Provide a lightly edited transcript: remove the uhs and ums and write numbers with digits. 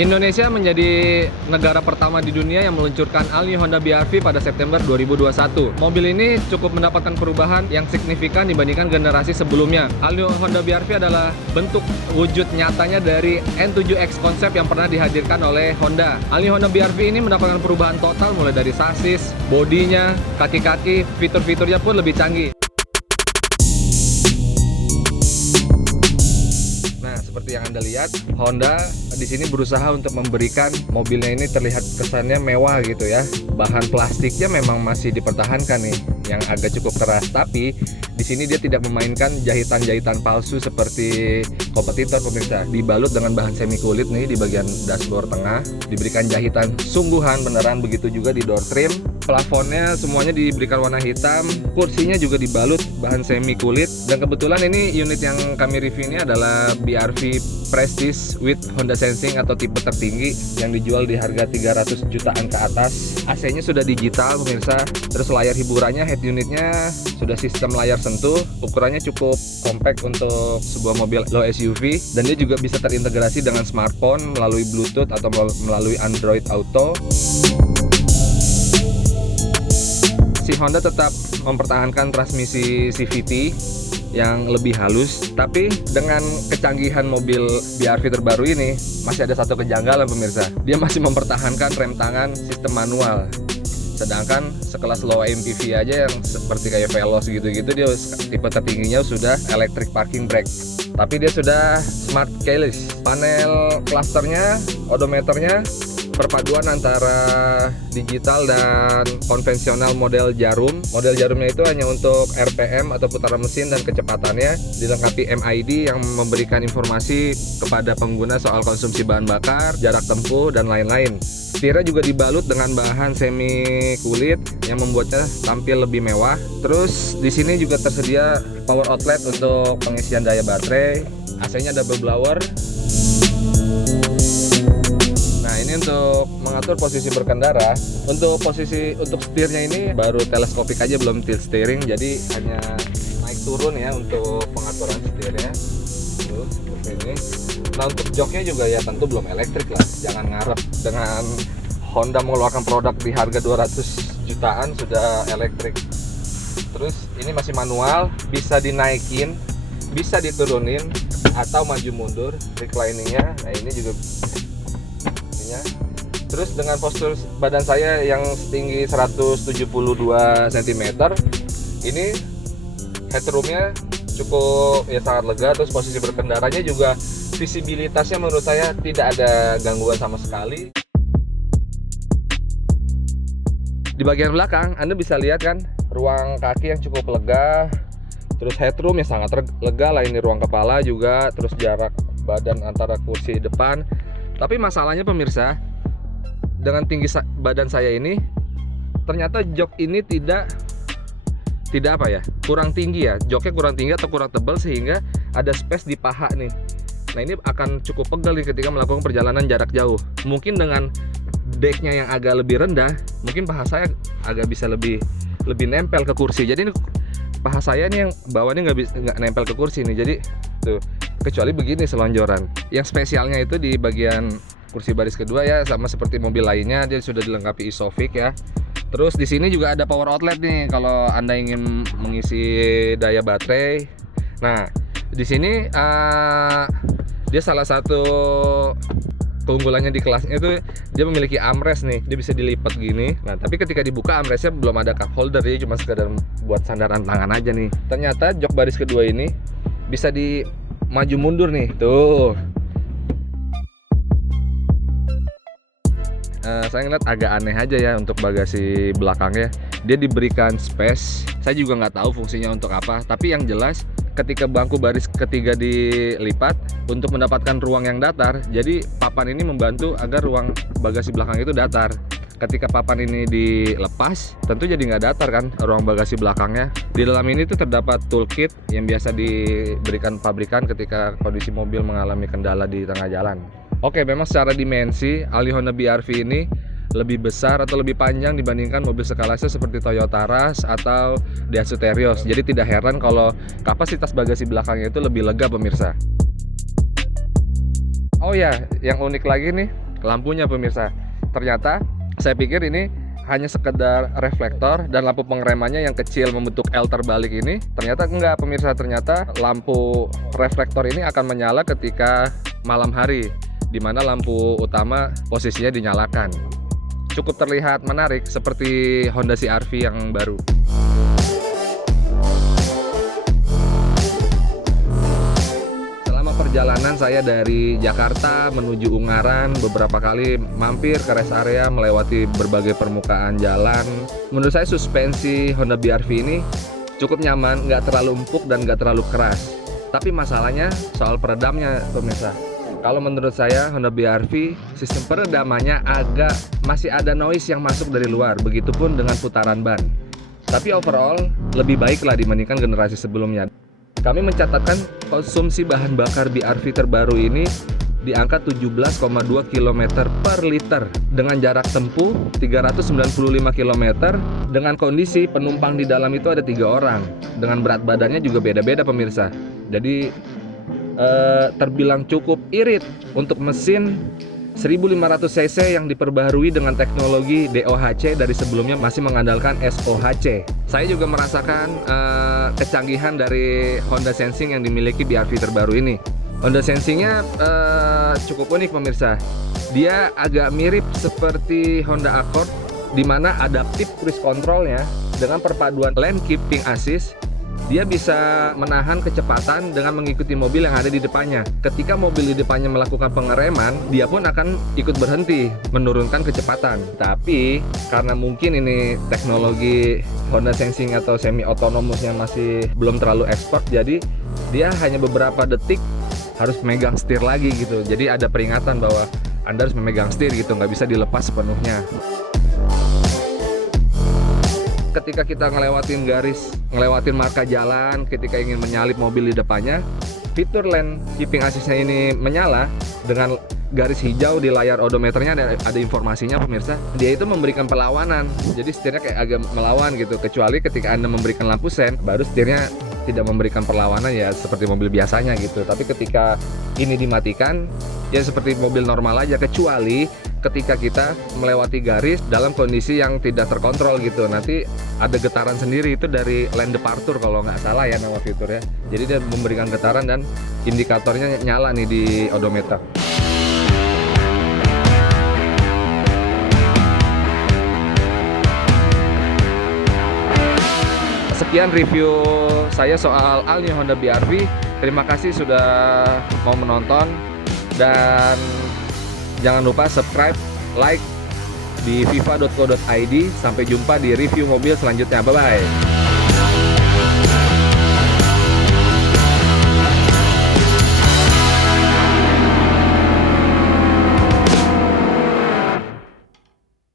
Indonesia menjadi negara pertama di dunia yang meluncurkan All New Honda BR-V pada September 2021. Mobil ini cukup mendapatkan perubahan yang signifikan dibandingkan generasi sebelumnya. All New Honda BR-V adalah bentuk wujud nyatanya dari N7X konsep yang pernah dihadirkan oleh Honda. All New Honda BR-V ini mendapatkan perubahan total mulai dari sasis, bodinya, kaki-kaki, fitur-fiturnya pun lebih canggih. Seperti yang Anda lihat, Honda di sini berusaha untuk memberikan mobilnya ini terlihat kesannya mewah gitu ya. Bahan plastiknya memang masih dipertahankan nih, yang agak cukup keras, tapi di sini dia tidak memainkan jahitan-jahitan palsu seperti kompetitor pemirsa. Dibalut dengan bahan semi kulit nih di bagian dashboard tengah, diberikan jahitan sungguhan beneran, begitu juga di door trim. Plafonnya semuanya diberikan warna hitam, kursinya juga dibalut bahan semi kulit, dan kebetulan ini unit yang kami review ini adalah BR-V Prestige with Honda Sensing atau tipe tertinggi yang dijual di harga 300 jutaan ke atas. AC-nya sudah digital pemirsa, terus layar hiburannya, head unitnya sudah sistem layar sentuh, ukurannya cukup compact untuk sebuah mobil low SUV, dan dia juga bisa terintegrasi dengan smartphone melalui Bluetooth atau melalui Android Auto. Si Honda tetap mempertahankan transmisi CVT yang lebih halus, tapi dengan kecanggihan mobil BR-V terbaru ini masih ada satu kejanggalan pemirsa. Dia masih mempertahankan rem tangan sistem manual, sedangkan sekelas low MPV aja yang seperti kayak Veloz gitu-gitu, dia tipe tertingginya sudah electric parking brake, tapi dia sudah smart keyless. Panel clusternya, odometernya perpaduan antara digital dan konvensional model jarum. Model jarumnya itu hanya untuk RPM atau putaran mesin dan kecepatannya, dilengkapi MID yang memberikan informasi kepada pengguna soal konsumsi bahan bakar, jarak tempuh, dan lain-lain. Setirnya juga dibalut dengan bahan semi kulit yang membuatnya tampil lebih mewah. Terus di sini juga tersedia power outlet untuk pengisian daya baterai. AC-nya double blower. Ini untuk mengatur posisi berkendara. Untuk setirnya ini baru teleskopik aja, belum tilt steering, jadi hanya naik turun ya untuk pengaturan setirnya. Tuh, seperti ini. Nah, untuk joknya juga ya tentu belum elektrik lah. Jangan ngarep dengan Honda mengeluarkan produk di harga 200 jutaan sudah elektrik. Terus ini masih manual, bisa dinaikin, bisa diturunin atau maju mundur recliningnya. Nah, ini juga. Terus dengan postur badan saya yang setinggi 172 cm, ini headroomnya cukup ya sangat lega. Terus posisi berkendaranya juga visibilitasnya menurut saya tidak ada gangguan sama sekali. Di bagian belakang Anda bisa lihat kan ruang kaki yang cukup lega, terus headroom yang sangat lega lah, ini ruang kepala juga, terus jarak badan antara kursi depan. Tapi masalahnya pemirsa, dengan tinggi badan saya ini, ternyata jok ini tidak apa ya, kurang tinggi ya, joknya kurang tinggi atau kurang tebal sehingga ada space di paha nih. Nah, ini akan cukup pegel nih ketika melakukan perjalanan jarak jauh. Mungkin dengan decknya yang agak lebih rendah, mungkin paha saya agak bisa lebih nempel ke kursi. Jadi ini paha saya nih yang bawahnya nggak nempel ke kursi nih. Jadi tuh, kecuali begini selonjoran. Yang spesialnya itu di bagian kursi baris kedua ya, sama seperti mobil lainnya, dia sudah dilengkapi ISOFIX ya. Terus di sini juga ada power outlet nih kalau Anda ingin mengisi daya baterai. Nah, di sini dia salah satu keunggulannya di kelasnya itu dia memiliki armrest nih, dia bisa dilipat gini. Nah, tapi ketika dibuka armrestnya belum ada cup holder, dia cuma sekedar buat sandaran tangan aja nih. Ternyata jok baris kedua ini bisa di maju mundur nih, tuh. Saya ngeliat agak aneh aja ya untuk bagasi belakangnya. Dia diberikan space, saya juga nggak tahu fungsinya untuk apa. Tapi yang jelas ketika bangku baris ketiga dilipat untuk mendapatkan ruang yang datar, jadi papan ini membantu agar ruang bagasi belakang itu datar. Ketika papan ini dilepas, tentu jadi nggak datar kan ruang bagasi belakangnya. Di dalam ini tuh terdapat toolkit yang biasa diberikan pabrikan ketika kondisi mobil mengalami kendala di tengah jalan. Oke, memang secara dimensi All New Honda BR-V ini lebih besar atau lebih panjang dibandingkan mobil sekelasnya seperti Toyota Rush atau Daihatsu Terios. Jadi tidak heran kalau kapasitas bagasi belakangnya itu lebih lega pemirsa. Oh ya, yang unik lagi nih, lampunya pemirsa. Ternyata saya pikir ini hanya sekedar reflektor dan lampu pengeremannya yang kecil membentuk L terbalik ini. Ternyata enggak pemirsa, ternyata lampu reflektor ini akan menyala ketika malam hari, di mana lampu utama posisinya dinyalakan. Cukup terlihat menarik seperti Honda CR-V yang baru. Selama perjalanan saya dari Jakarta menuju Ungaran, beberapa kali mampir ke rest area, melewati berbagai permukaan jalan. Menurut saya suspensi Honda BR-V ini cukup nyaman, nggak terlalu empuk dan nggak terlalu keras. Tapi masalahnya soal peredamnya pemirsa. Kalau menurut saya Honda BR-V sistem peredamannya masih ada noise yang masuk dari luar, begitupun dengan putaran ban. Tapi overall lebih baik lah dibandingkan generasi sebelumnya. Kami mencatatkan konsumsi bahan bakar BR-V terbaru ini di angka 17,2 km per liter dengan jarak tempuh 395 km dengan kondisi penumpang di dalam itu ada 3 orang dengan berat badannya juga beda-beda pemirsa. Jadi terbilang cukup irit untuk mesin 1500 cc yang diperbaharui dengan teknologi DOHC dari sebelumnya masih mengandalkan SOHC. Saya juga merasakan kecanggihan dari Honda Sensing yang dimiliki BR-V terbaru ini. Honda Sensingnya cukup unik pemirsa. Dia agak mirip seperti Honda Accord, di mana adaptive cruise controlnya dengan perpaduan lane keeping assist. Dia bisa menahan kecepatan dengan mengikuti mobil yang ada di depannya. Ketika mobil di depannya melakukan pengereman, dia pun akan ikut berhenti, menurunkan kecepatan. Tapi karena mungkin ini teknologi Honda Sensing atau semi autonomousnya masih belum terlalu expert, jadi dia hanya beberapa detik harus memegang setir lagi gitu. Jadi ada peringatan bahwa Anda harus memegang setir gitu, nggak bisa dilepas sepenuhnya. Ketika kita ngelewatin marka jalan, ketika ingin menyalip mobil di depannya, fitur lane keeping assist-nya ini menyala dengan garis hijau di layar odometernya ada informasinya pemirsa. Dia itu memberikan perlawanan, jadi setirnya kayak agak melawan gitu. Kecuali ketika Anda memberikan lampu sen, baru setirnya tidak memberikan perlawanan ya seperti mobil biasanya gitu. Tapi ketika ini dimatikan, ya seperti mobil normal aja, kecuali ketika kita melewati garis dalam kondisi yang tidak terkontrol gitu. Nanti ada getaran sendiri, itu dari lane departure kalau nggak salah ya nama fiturnya. Jadi dia memberikan getaran dan indikatornya nyala nih di odometer. Sekian review saya soal All New Honda BR-V. Terima kasih sudah mau menonton dan jangan lupa subscribe, like di viva.co.id. Sampai jumpa di review mobil selanjutnya. Bye-bye.